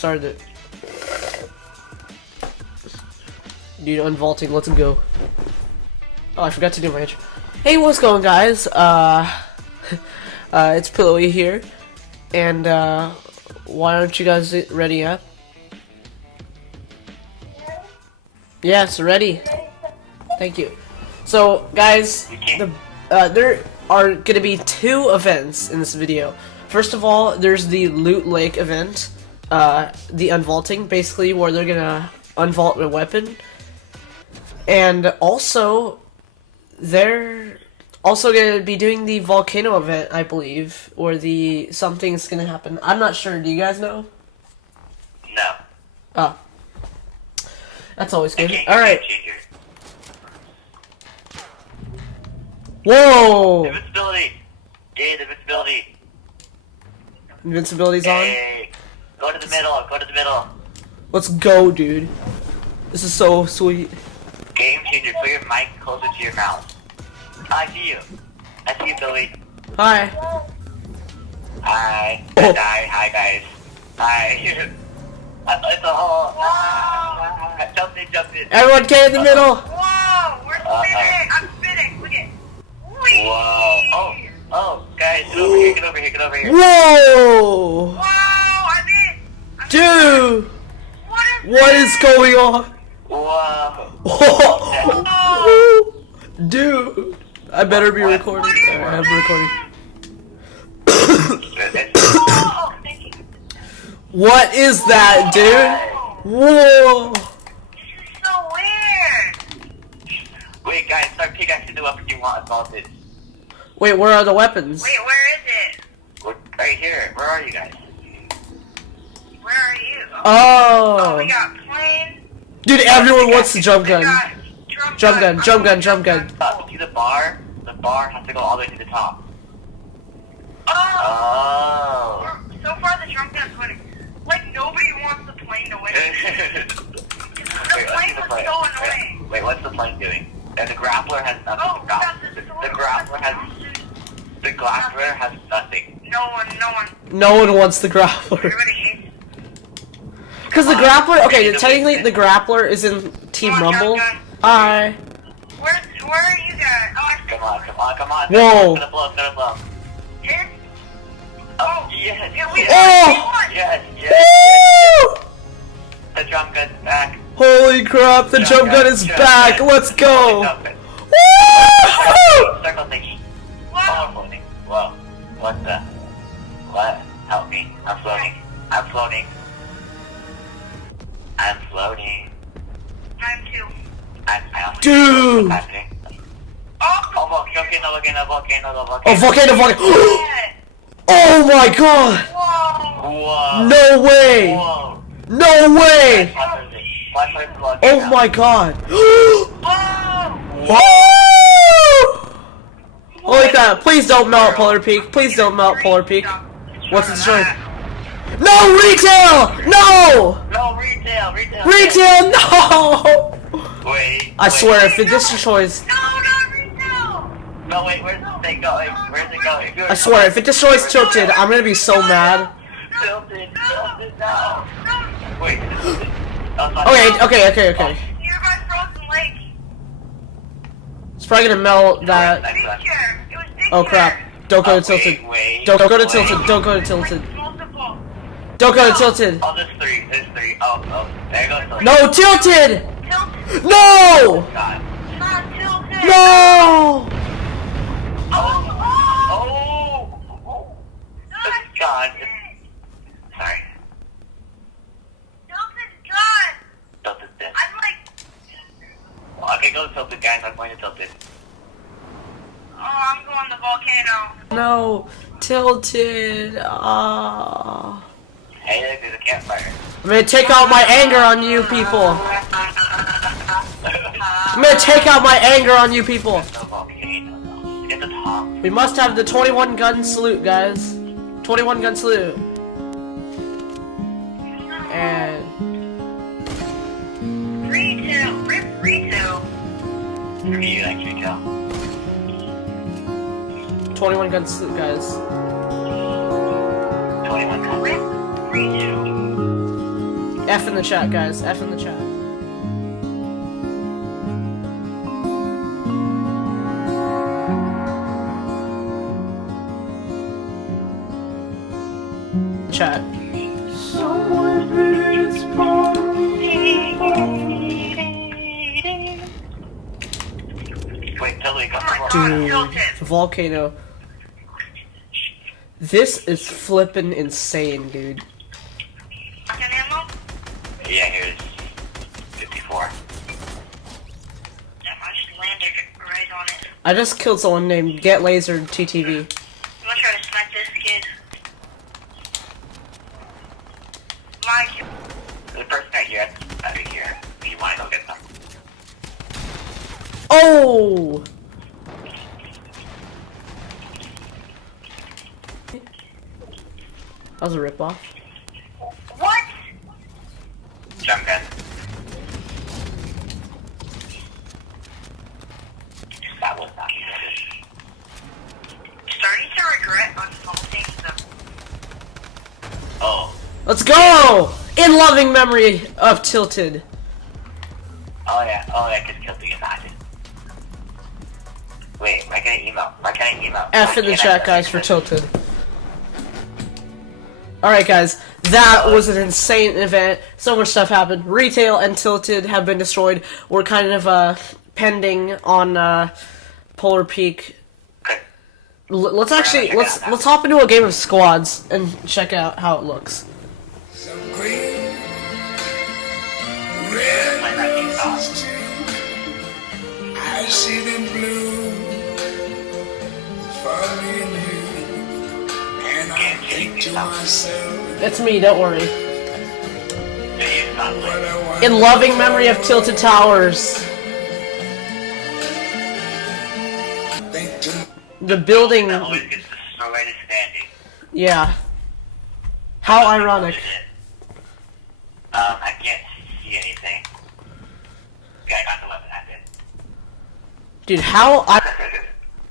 started it. Dude, unvaulting, let's go. Oh, I forgot to do my intro. Hey, what's going, guys? It's Pillowy here. And, why aren't you guys ready yet? Yes, ready. Thank you. So, guys, there are gonna be 2 events in this video. First of all, there's the Loot Lake event, the unvaulting, basically, where they're gonna unvault a weapon. And also, they're also gonna be doing the Volcano event, I believe, or something's gonna happen. I'm not sure. Do you guys know? No. Oh. That's always good. Alright. Whoa! Invincibility! Yay, the invincibility! Invincibility's on? Hey, go to the middle, go to the middle. Let's go, dude. This is so sweet. Game changer, put your mic closer to your mouth. I see you. I see you, Billy. Hi. Hi. Oh. Hi, guys. Hi. It's a hole. Jump in. Everyone get in the middle! Whoa, we're spinning. I'm spinning. Look at. Whoa. Oh, guys, get over here. Whoa! Whoa, I'm in. Dude! What is going on? Whoa. Oh. Dude! I better be recording. I'm recording. Oh, thank you. What is that, dude? Whoa! This is so weird. Wait, guys, start pickaxing the weapon you want assaulted. Wait, where are the weapons? Wait, where is it? Right here. Where are you guys? Where are you? Oh! We got plane. Dude, everyone wants the jump We gun. got Jump gun. See the bar? The bar has to go all the way to the top. Oh. Oh. So far, the drum gun's winning. Like, nobody wants the plane to win. The plane was so annoying. Wait, what's the plane doing? And the grappler has nothing. Oh, The grappler has nothing. No one. No one wants the grappler. Everybody hates it. Because the grappler, okay, technically the grappler is in Team Come on, Rumble. Jump gun. Hi. Where are you guys? Oh, I see. Come on. Whoa. It's gonna blow. Here? Oh, yes. Yeah, we Oh! won. Yes. The drum gun's back. Holy crap, the jump gun is back. Let's go. Woo! Circle thingy. Wow. Oh, floating. Whoa. What? Help me. I'm floating. I'm too. Dude. What's happening? Oh, Volcano. Oh, volcano. yeah. Oh my god. Whoa. Whoa. No way. Whoa. No way. Oh my god. Whoa. Woo! Holy crap. Please don't melt Polar Peak. Please don't melt Polar Peak. What's it destroying? No retail! No! No, retail. Retail, no! Wait. I swear, if it destroys... No, not retail. No, wait, where's it going? I swear, if it destroys Tilted, I'm gonna be so mad. Tilted, no. Wait. Okay. Nearby frozen lake. It's probably gonna melt that... Big chair. It was big Oh crap. chair. Don't go to Tilted. Wait. Don't go to Tilted. Don't go to Tilted. Multiple. Don't go to Tilted. Oh, there's three. Oh, there goes. No, Tilted! Tilted. No! God. Not tilted. No! Oh! Not God. tilted. Sorry. Tilted's gone. Tilted dead. I'm like, Okay, go to Tilted, guys. I'm going to Tilted. oh, I'm going to Volcano. No, Tilted. Ah. Hey, look, there's a campfire. I'm gonna take out my anger on you people. I'm gonna take out my anger on you people. No volcano. Get the top. We must have the 21 gun salute, guys. 21 gun salute. And Retail. Rip retail. For you, actually, tell. 21 gun salute, guys. 21 Rip retail. F in the chat, guys. F in the chat. Chat. Wait, totally got my Dude, Volcano. This is flippin' insane, dude. Shotgun ammo? Yeah, here's 54. Yeah, I just landed right on it. I just killed someone named Get Lasered TTV. I'm gonna try to snipe this kid. Mike. The person right here, out of here. If you want to go get them. Oh! That was a ripoff. What? Jump in. That was not good. Starting to regret unfolding the. Oh. Let's go! In loving memory of Tilted. Oh yeah, cause killed the United. Wait, why can't I email? Why can't I email? F in the chat, guys, for Tilted. Alright, guys, that was an insane event. So much stuff happened. Retail and Tilted have been destroyed. We're kind of pending on Polar Peak. Let's actually let's hop into a game of squads and check out how it looks. Some green, red roses too. I see them blue for me and you. And I think to myself, It's me, don't worry. what I want. In loving memory of Tilted Towers. Think to The building, That always gets destroyed is standing. yeah. How ironic. I can't see anything. Okay, I got the weapon, that's it. Dude, how I...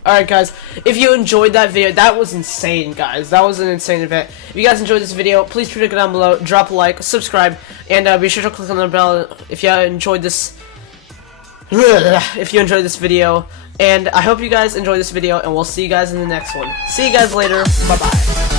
Alright, guys, if you enjoyed that video, that was insane, guys. That was an insane event. If you guys enjoyed this video, please click down below, drop a like, subscribe, and be sure to click on the bell if you enjoyed this... if you enjoyed this video. And I hope you guys enjoyed this video, and we'll see you guys in the next one. See you guys later. Bye-bye.